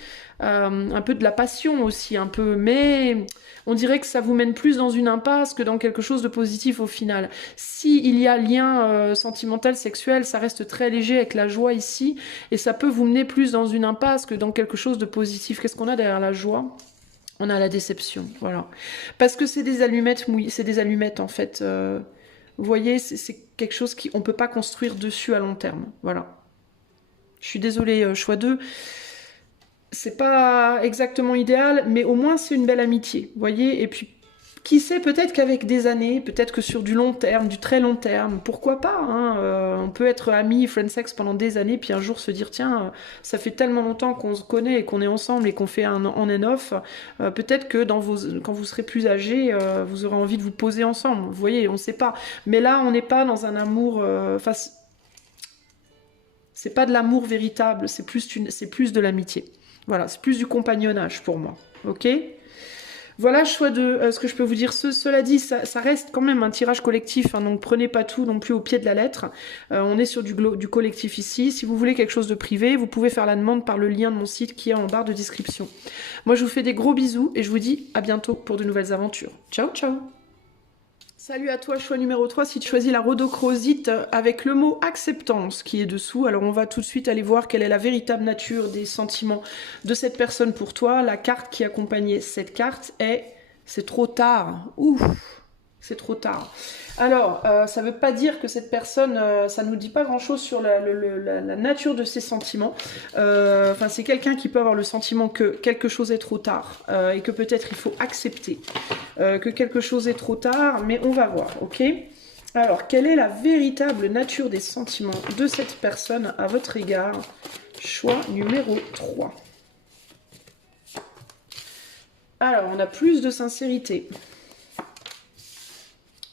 un peu de la passion aussi, un peu, mais on dirait que ça vous mène plus dans une impasse que dans quelque chose de positif au final. Si il y a lien sentimental, sexuel, ça reste très léger avec la joie ici, et ça peut vous mener plus dans une impasse que dans quelque chose de positif. Qu'est-ce qu'on a derrière la joie? On a la déception, voilà. Parce que c'est des allumettes mouillées, c'est des allumettes en fait. Vous voyez, c'est quelque chose qu'on ne peut pas construire dessus à long terme, voilà. Je suis désolée, choix 2. C'est pas exactement idéal, mais au moins c'est une belle amitié, vous voyez. Et puis, qui sait, peut-être qu'avec des années, peut-être que sur du long terme, du très long terme, pourquoi pas, on peut être amis, friend sex pendant des années, puis un jour se dire, tiens, ça fait tellement longtemps qu'on se connaît et qu'on est ensemble et qu'on fait un on and off, peut-être que quand vous serez plus âgés, vous aurez envie de vous poser ensemble, vous voyez, on sait pas. Mais là, on n'est pas dans un amour... C'est pas de l'amour véritable, c'est plus de l'amitié. Voilà, c'est plus du compagnonnage pour moi. Ok? Voilà, choix de ce que je peux vous dire. Cela dit, ça reste quand même un tirage collectif, hein, donc prenez pas tout non plus au pied de la lettre. On est sur du collectif ici. Si vous voulez quelque chose de privé, vous pouvez faire la demande par le lien de mon site qui est en barre de description. Moi, je vous fais des gros bisous et je vous dis à bientôt pour de nouvelles aventures. Ciao, ciao! Salut à toi, choix numéro 3, si tu choisis la rhodochrosite avec le mot acceptance qui est dessous. Alors on va tout de suite aller voir quelle est la véritable nature des sentiments de cette personne pour toi. La carte qui accompagnait cette carte est « c'est trop tard ». Ouf, c'est trop tard. Alors, ça ne veut pas dire que cette personne, ça ne nous dit pas grand-chose sur la nature de ses sentiments. Enfin, c'est quelqu'un qui peut avoir le sentiment que quelque chose est trop tard et que peut-être il faut accepter que quelque chose est trop tard, mais on va voir, ok? Alors, quelle est la véritable nature des sentiments de cette personne à votre égard? Choix numéro 3. Alors, on a plus de sincérité.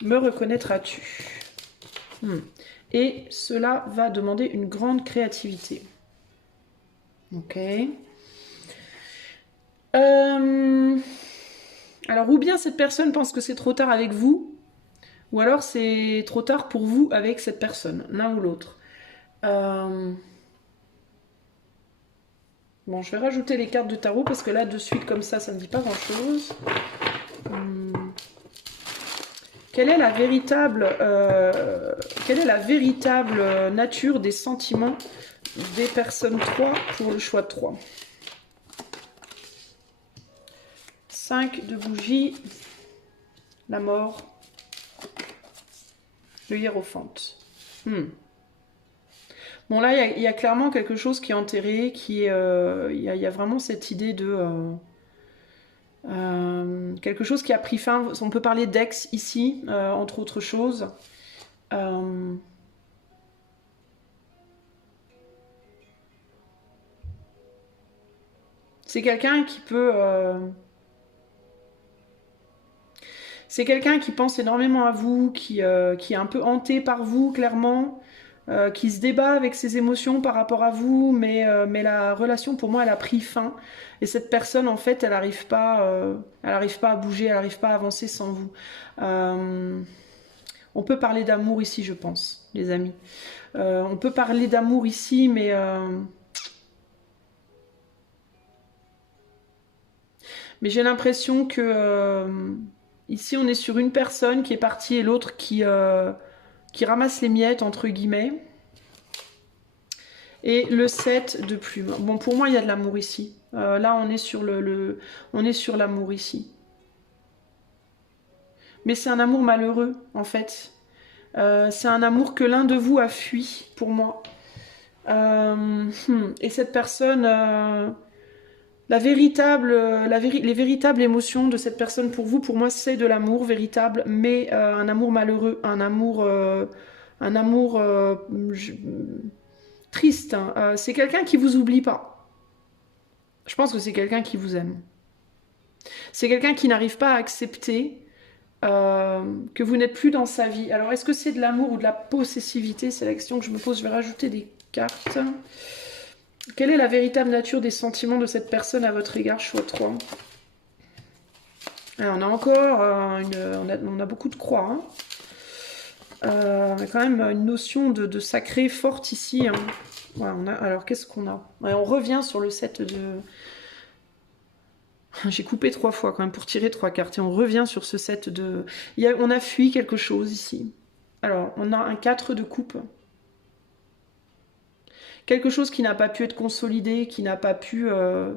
Me reconnaîtras-tu? Et cela va demander une grande créativité. Ok. Alors, ou bien cette personne pense que c'est trop tard avec vous, ou alors c'est trop tard pour vous avec cette personne, l'un ou l'autre. Bon, je vais rajouter les cartes de tarot, parce que là, de suite, comme ça ne dit pas grand-chose. Quelle est la véritable nature des sentiments des personnes 3 pour le choix de 3? 5 de bougies, la mort, le hiérophante. Bon là, il y a clairement quelque chose qui est enterré, il y a vraiment cette idée de... quelque chose qui a pris fin. On peut parler d'ex ici, entre autres choses. C'est quelqu'un qui peut... C'est quelqu'un qui pense énormément à vous, qui est un peu hanté par vous, clairement, qui se débat avec ses émotions par rapport à vous, mais la relation, pour moi, elle a pris fin. Et cette personne, en fait, elle n'arrive pas à bouger, elle n'arrive pas à avancer sans vous. On peut parler d'amour ici, je pense, les amis. On peut parler d'amour ici, mais j'ai l'impression que... ici, on est sur une personne qui est partie et l'autre qui ramasse les miettes, entre guillemets. Et le 7 de plumes. Bon, pour moi, il y a de l'amour ici. Là, on est sur l'amour ici. Mais c'est un amour malheureux, en fait. C'est un amour que l'un de vous a fui, pour moi. Et cette personne... les véritables émotions de cette personne pour vous, pour moi, c'est de l'amour véritable, mais un amour malheureux, un amour triste. Hein. C'est quelqu'un qui vous oublie pas. Je pense que c'est quelqu'un qui vous aime. C'est quelqu'un qui n'arrive pas à accepter que vous n'êtes plus dans sa vie. Alors, est-ce que c'est de l'amour ou de la possessivité? C'est la question que je me pose. Je vais rajouter des cartes. Quelle est la véritable nature des sentiments de cette personne à votre égard? Choix 3. Alors, on a encore on a beaucoup de croix. Hein. On a quand même une notion de sacré forte ici. Hein. Voilà, alors, qu'est-ce qu'on a? Ouais, on revient sur le 7 de... J'ai coupé 3 fois quand même pour tirer 3 cartes. Et on revient sur ce 7 de... On a fui quelque chose ici. Alors, on a un 4 de coupe. Quelque chose qui n'a pas pu être consolidé, qui n'a pas pu... Alors,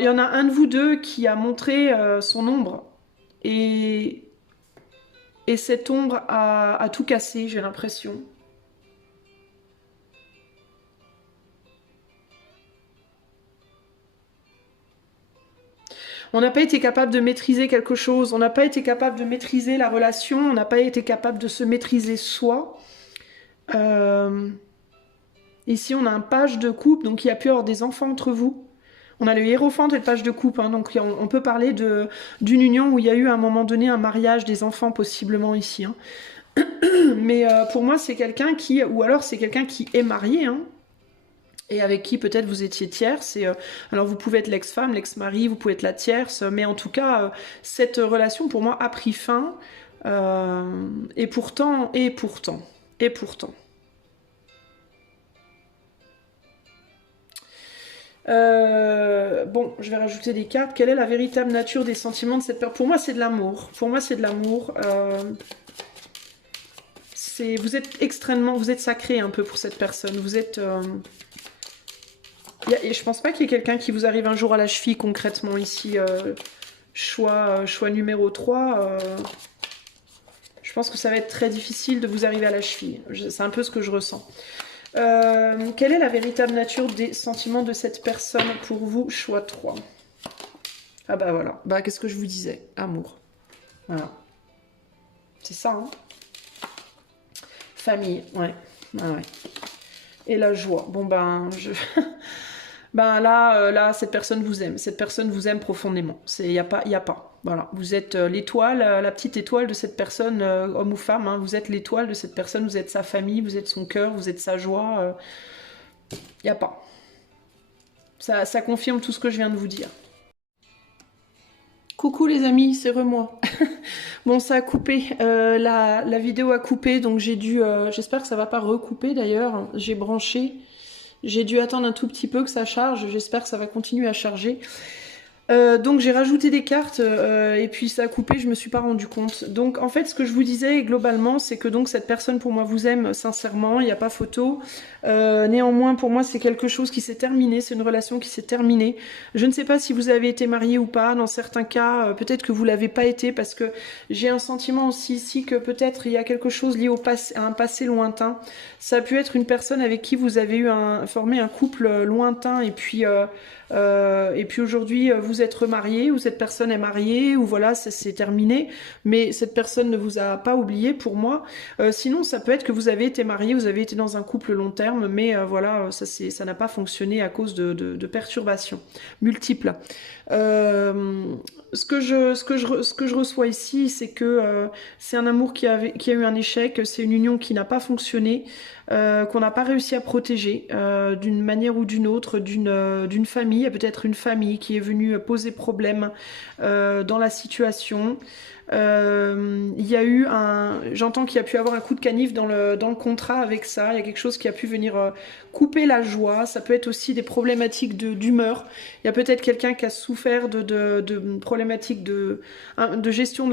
il y en a un de vous deux qui a montré son ombre. Et cette ombre a tout cassé, j'ai l'impression. On n'a pas été capable de maîtriser quelque chose, on n'a pas été capable de maîtriser la relation, on n'a pas été capable de se maîtriser soi. Ici, on a un page de coupe, donc il y a pu y avoir des enfants entre vous. On a le hiérophant et le page de coupe, hein, donc on peut parler d'une union où il y a eu à un moment donné un mariage des enfants, possiblement ici. Hein. Mais pour moi, c'est quelqu'un qui, ou alors c'est quelqu'un qui est marié, hein, et avec qui peut-être vous étiez tierce. Et, alors vous pouvez être l'ex-femme, l'ex-mari, vous pouvez être la tierce, mais en tout cas, cette relation pour moi a pris fin. Et pourtant, et pourtant, et pourtant. Bon, je vais rajouter des cartes. Quelle est la véritable nature des sentiments de cette personne? Pour moi, c'est de l'amour. Pour moi, c'est de l'amour. Vous êtes extrêmement, vous êtes sacré un peu pour cette personne. Vous êtes. Et je pense pas qu'il y ait quelqu'un qui vous arrive un jour à la cheville concrètement ici. Choix numéro 3. Je pense que ça va être très difficile de vous arriver à la cheville. C'est un peu ce que je ressens. Quelle est la véritable nature des sentiments de cette personne pour vous? Choix 3. Ah bah voilà. Bah qu'est-ce que je vous disais? Amour. Voilà. C'est ça, hein? Famille, ouais. Ah ouais. Et la joie. Bon ben, ben là, cette personne vous aime. Cette personne vous aime profondément. Il n'y a pas, y a pas. Voilà. Vous êtes l'étoile, la petite étoile de cette personne, homme ou femme. Hein. Vous êtes l'étoile de cette personne. Vous êtes sa famille, vous êtes son cœur, vous êtes sa joie. Il n'y a pas. Ça confirme tout ce que je viens de vous dire. Coucou les amis, c'est moi. Bon, ça a coupé. La vidéo a coupé, donc j'ai dû... J'espère que ça va pas recouper d'ailleurs. J'ai branché. J'ai dû attendre un tout petit peu que ça charge. J'espère que ça va continuer à charger. Donc j'ai rajouté des cartes et puis ça a coupé, je me suis pas rendu compte. Donc en fait ce que je vous disais globalement c'est que donc cette personne pour moi vous aime sincèrement, il n'y a pas photo. Néanmoins pour moi c'est quelque chose qui s'est terminé, c'est une relation qui s'est terminée. Je ne sais pas si vous avez été marié ou pas, dans certains cas peut-être que vous l'avez pas été parce que j'ai un sentiment aussi ici que peut-être il y a quelque chose lié au passé, à un passé lointain. Ça a pu être une personne avec qui vous avez formé un couple lointain et puis aujourd'hui vous êtes remarié ou cette personne est mariée ou voilà c'est terminé, mais cette personne ne vous a pas oublié pour moi. Sinon ça peut être que vous avez été marié, vous avez été dans un couple long terme, mais voilà ça n'a pas fonctionné à cause de perturbations multiples. Ce que je reçois ici, c'est que c'est un amour qui a eu un échec, c'est une union qui n'a pas fonctionné, qu'on n'a pas réussi à protéger d'une manière ou d'une autre, d'une famille. Il y a peut-être une famille qui est venue poser problème dans la situation. Il y a eu j'entends qu'il y a pu avoir un coup de canif dans le contrat avec ça. Il y a quelque chose qui a pu venir couper la joie. Ça peut être aussi des problématiques d'humeur. Il y a peut-être quelqu'un qui a souffert de problématiques de gestion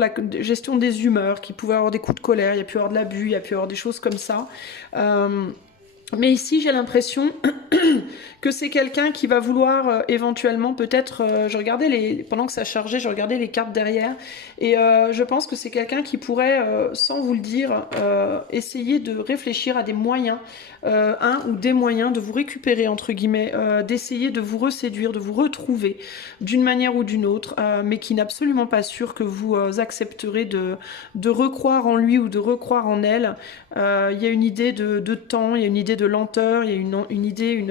des humeurs, qui pouvait avoir des coups de colère. Il y a pu avoir de l'abus, il y a pu avoir des choses comme ça. Mais ici, j'ai l'impression que c'est quelqu'un qui va vouloir éventuellement, peut-être, je regardais pendant que ça chargeait, je regardais les cartes derrière, et je pense que c'est quelqu'un qui pourrait, sans vous le dire, essayer de réfléchir à des moyens, un ou des moyens de vous récupérer, entre guillemets, d'essayer de vous reséduire, de vous retrouver d'une manière ou d'une autre, mais qui n'est absolument pas sûr que vous accepterez de recroire en lui ou de recroire en elle. Il y a une idée de temps, il y a une idée de lenteur, il y a une idée,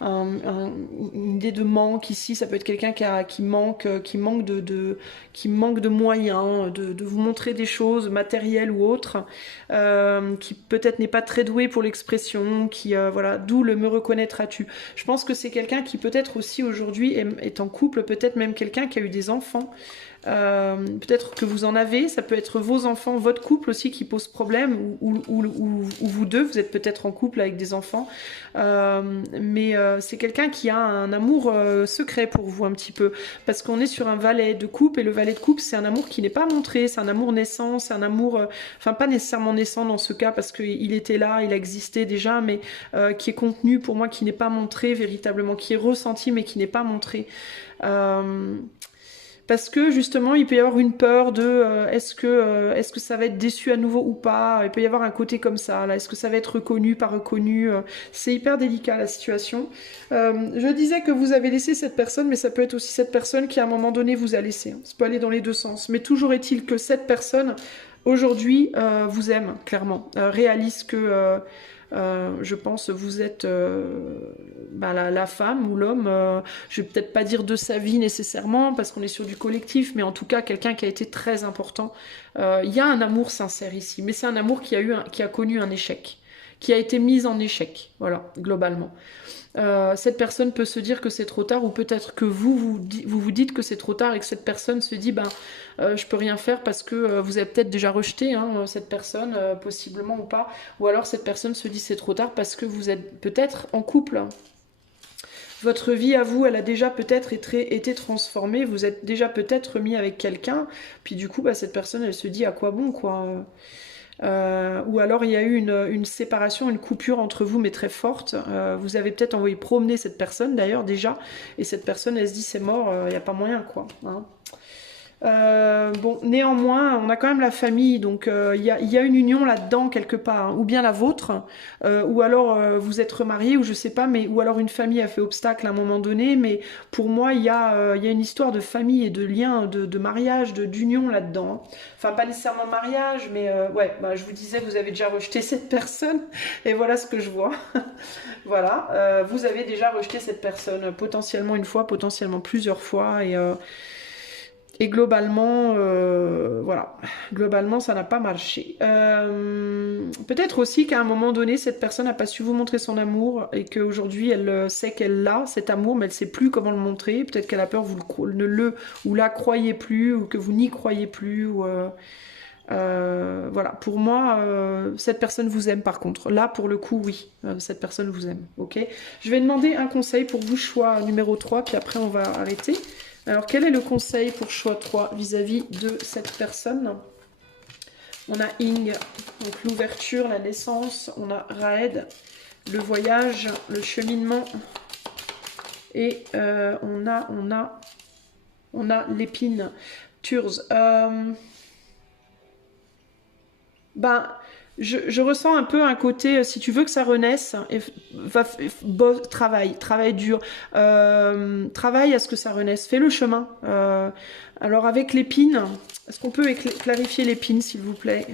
une idée de manque ici. Ça peut être quelqu'un qui manque de moyens, de vous montrer des choses matérielles ou autres, qui peut-être n'est pas très doué pour l'expression, voilà, d'où le me reconnaîtras-tu. Je pense que c'est quelqu'un qui peut-être aussi aujourd'hui est en couple, peut-être même quelqu'un qui a eu des enfants. Peut-être que vous en avez, ça peut être vos enfants, votre couple aussi qui pose problème, ou vous deux, vous êtes peut-être en couple avec des enfants, mais c'est quelqu'un qui a un amour secret pour vous un petit peu, parce qu'on est sur un valet de coupe, et le valet de coupe c'est un amour qui n'est pas montré, c'est un amour naissant, c'est un amour, enfin pas nécessairement naissant dans ce cas, parce qu'il était là, il existait déjà, mais qui est contenu pour moi, qui n'est pas montré véritablement, qui est ressenti mais qui n'est pas montré. Parce que justement il peut y avoir une peur de est-ce que ça va être déçu à nouveau ou pas, il peut y avoir un côté comme ça là, est-ce que ça va être reconnu, pas reconnu, c'est hyper délicat la situation. Je disais que vous avez laissé cette personne, mais ça peut être aussi cette personne qui à un moment donné vous a laissé, hein. Ça peut aller dans les deux sens, mais toujours est-il que cette personne aujourd'hui vous aime clairement, réalise que Je pense vous êtes la femme ou l'homme, je vais peut-être pas dire de sa vie nécessairement, parce qu'on est sur du collectif, mais en tout cas quelqu'un qui a été très important. Il y a un amour sincère ici, mais c'est un amour qui a connu un échec, qui a été mis en échec, voilà, globalement. Cette personne peut se dire que c'est trop tard, ou peut-être que vous dites que c'est trop tard et que cette personne se dit je peux rien faire parce que vous avez peut-être déjà rejeté cette personne, possiblement ou pas, ou alors cette personne se dit c'est trop tard parce que vous êtes peut-être en couple. Votre vie à vous, elle a déjà peut-être été transformée, vous êtes déjà peut-être mis avec quelqu'un, puis du coup cette personne elle se dit à quoi bon quoi. Ou alors il y a eu une séparation, une coupure entre vous, mais très forte. Vous avez peut-être envoyé promener cette personne d'ailleurs déjà, et cette personne elle se dit c'est mort, il n'y a pas moyen quoi. Hein. Bon, néanmoins, on a quand même la famille, donc il y a une union là-dedans quelque part, hein, ou bien la vôtre, ou alors vous êtes remariés, ou je sais pas, mais ou alors une famille a fait obstacle à un moment donné, mais pour moi, il y a une histoire de famille et de lien, de mariage, d'union là-dedans. Hein. Enfin, pas nécessairement mariage, mais ouais, je vous disais, vous avez déjà rejeté cette personne, et voilà ce que je vois. Voilà, vous avez déjà rejeté cette personne, potentiellement une fois, potentiellement plusieurs fois, et globalement, voilà, globalement, ça n'a pas marché. Peut-être aussi qu'à un moment donné, cette personne n'a pas su vous montrer son amour et qu'aujourd'hui, elle sait qu'elle a cet amour, mais elle ne sait plus comment le montrer. Peut-être qu'elle a peur que vous ou la croyez plus, ou que vous n'y croyez plus. Voilà, pour moi, cette personne vous aime par contre. Là, pour le coup, oui, cette personne vous aime. Ok. Je vais demander un conseil pour vous, choix numéro 3, puis après, on va arrêter. Alors, quel est le conseil pour choix 3 vis-à-vis de cette personne? On a Ing, donc l'ouverture, la naissance. On a Raed, le voyage, le cheminement. Et on a l'épine, Turz. Je ressens un peu un côté, si tu veux que ça renaisse, travaille dur, travaille à ce que ça renaisse, fais le chemin. Alors avec l'épine, est-ce qu'on peut clarifier l'épine s'il vous plaît?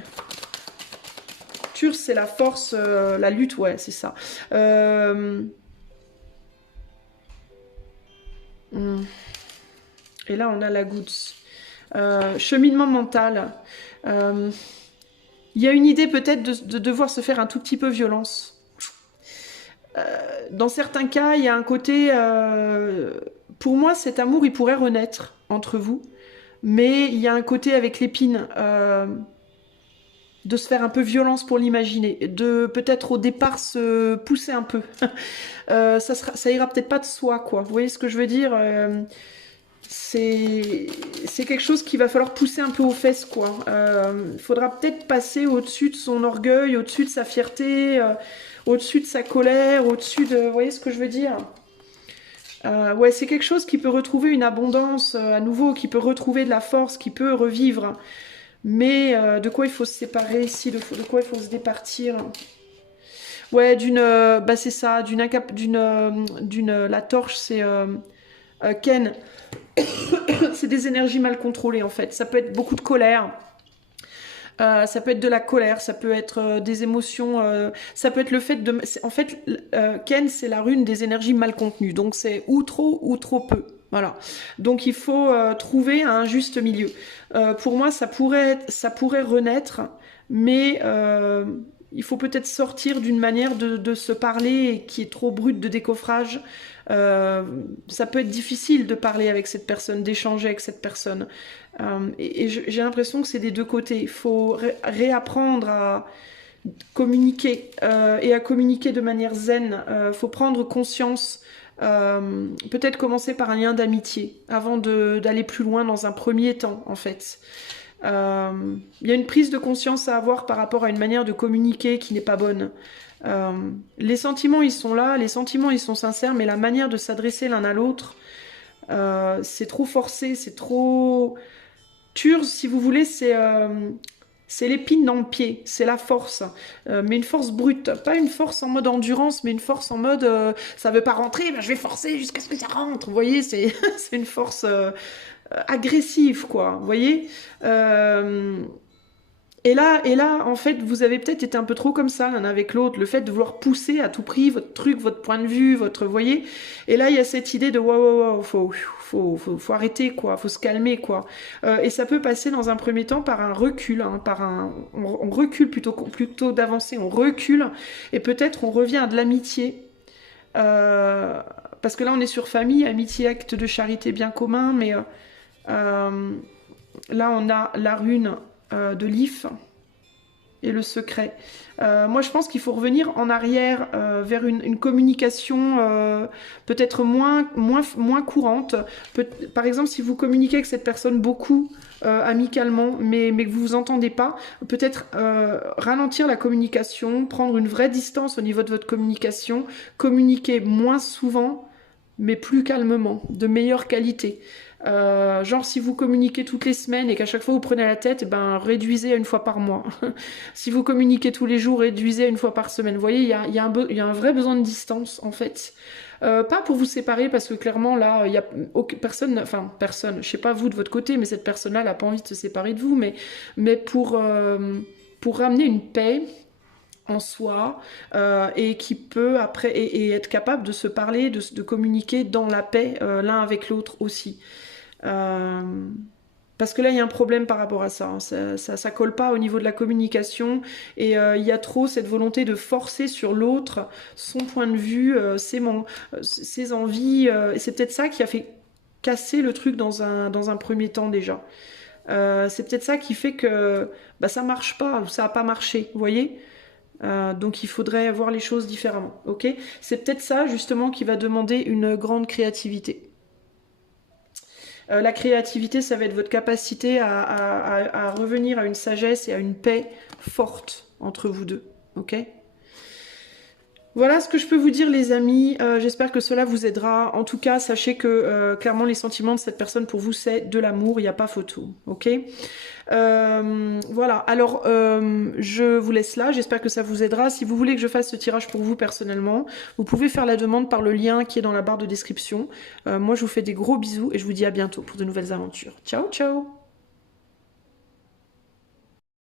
Turce, c'est la force, la lutte, ouais, c'est ça. Et là, on a la goutte. Cheminement mental. Il y a une idée peut-être de devoir se faire un tout petit peu violence. Dans certains cas, il y a un côté... pour moi, cet amour, il pourrait renaître entre vous. Mais il y a un côté avec l'épine de se faire un peu violence pour l'imaginer. De peut-être au départ se pousser un peu. Ça ira peut-être pas de soi, quoi. Vous voyez ce que je veux dire c'est quelque chose qu'il va falloir pousser un peu aux fesses, quoi. Il faudra peut-être passer au-dessus de son orgueil, au-dessus de sa fierté, au-dessus de sa colère, au-dessus de... Vous voyez ce que je veux dire ouais, c'est quelque chose qui peut retrouver une abondance à nouveau, qui peut retrouver de la force, qui peut revivre. Mais de quoi il faut se séparer ici, de quoi il faut se départir. Ouais, c'est ça, la torche, c'est Ken. C'est des énergies mal contrôlées en fait. Ça peut être beaucoup de colère. Ça peut être de la colère, ça peut être des émotions, ça peut être le fait de... En fait, Ken, c'est la rune des énergies mal contenues. Donc c'est ou trop peu. Voilà. Donc il faut trouver un juste milieu. Pour moi, ça pourrait renaître, mais il faut peut-être sortir d'une manière de se parler qui est trop brute de décoffrage. Ça peut être difficile de parler avec cette personne, d'échanger avec cette personne. Et j'ai l'impression que c'est des deux côtés. Il faut réapprendre à communiquer et à communiquer de manière zen. Il faut prendre conscience, peut-être commencer par un lien d'amitié avant d'aller plus loin dans un premier temps, en fait. Il y a une prise de conscience à avoir par rapport à une manière de communiquer qui n'est pas bonne. Les sentiments, ils sont là, les sentiments, ils sont sincères, mais la manière de s'adresser l'un à l'autre, c'est trop forcé, c'est trop... Turz, si vous voulez, c'est l'épine dans le pied, c'est la force, mais une force brute, pas une force en mode endurance, mais une force en mode ça veut pas rentrer, je vais forcer jusqu'à ce que ça rentre, vous voyez, c'est une force agressive, quoi, vous voyez Et là, en fait, vous avez peut-être été un peu trop comme ça l'un avec l'autre, le fait de vouloir pousser à tout prix votre truc, votre point de vue, votre, vous voyez. Et là, il y a cette idée de waouh, faut arrêter quoi, faut se calmer quoi. Et ça peut passer dans un premier temps par un recul, hein, on recule plutôt d'avancer, on recule et peut-être on revient à de l'amitié. Euh, Parce que là, on est sur famille, amitié, acte de charité bien commun, mais euh, là, on a la rune de l'if et le secret. Moi, je pense qu'il faut revenir en arrière vers une communication peut-être moins courante. Par exemple, si vous communiquez avec cette personne beaucoup amicalement, mais que vous vous entendez pas, peut-être ralentir la communication, prendre une vraie distance au niveau de votre communication, communiquer moins souvent, mais plus calmement, de meilleure qualité. Genre si vous communiquez toutes les semaines et qu'à chaque fois vous prenez la tête, ben réduisez à une fois par mois. Si vous communiquez tous les jours, réduisez à une fois par semaine. Vous voyez, il y a un vrai besoin de distance en fait. Pas pour vous séparer parce que clairement là, il y a personne, enfin personne, je sais pas vous de votre côté, mais cette personne-là n'a pas envie de se séparer de vous, mais pour ramener une paix en soi et qui peut après et être capable de se parler, de communiquer dans la paix l'un avec l'autre aussi. Euh, Parce que là, il y a un problème par rapport à ça, hein. Ça colle pas au niveau de la communication et il y a trop cette volonté de forcer sur l'autre son point de vue, ses envies. Et c'est peut-être ça qui a fait casser le truc dans un premier temps déjà. C'est peut-être ça qui fait que bah, ça marche pas, ou ça a pas marché, vous voyez? Donc il faudrait voir les choses différemment, ok? C'est peut-être ça justement qui va demander une grande créativité. La créativité, ça va être votre capacité à revenir à une sagesse et à une paix forte entre vous deux, ok? Voilà ce que je peux vous dire les amis, j'espère que cela vous aidera. En tout cas, sachez que clairement les sentiments de cette personne pour vous c'est de l'amour, il n'y a pas photo, ok? Voilà, alors je vous laisse là, j'espère que ça vous aidera. Si vous voulez que je fasse ce tirage pour vous personnellement, vous pouvez faire la demande par le lien qui est dans la barre de description. Moi je vous fais des gros bisous et je vous dis à bientôt pour de nouvelles aventures. Ciao ciao!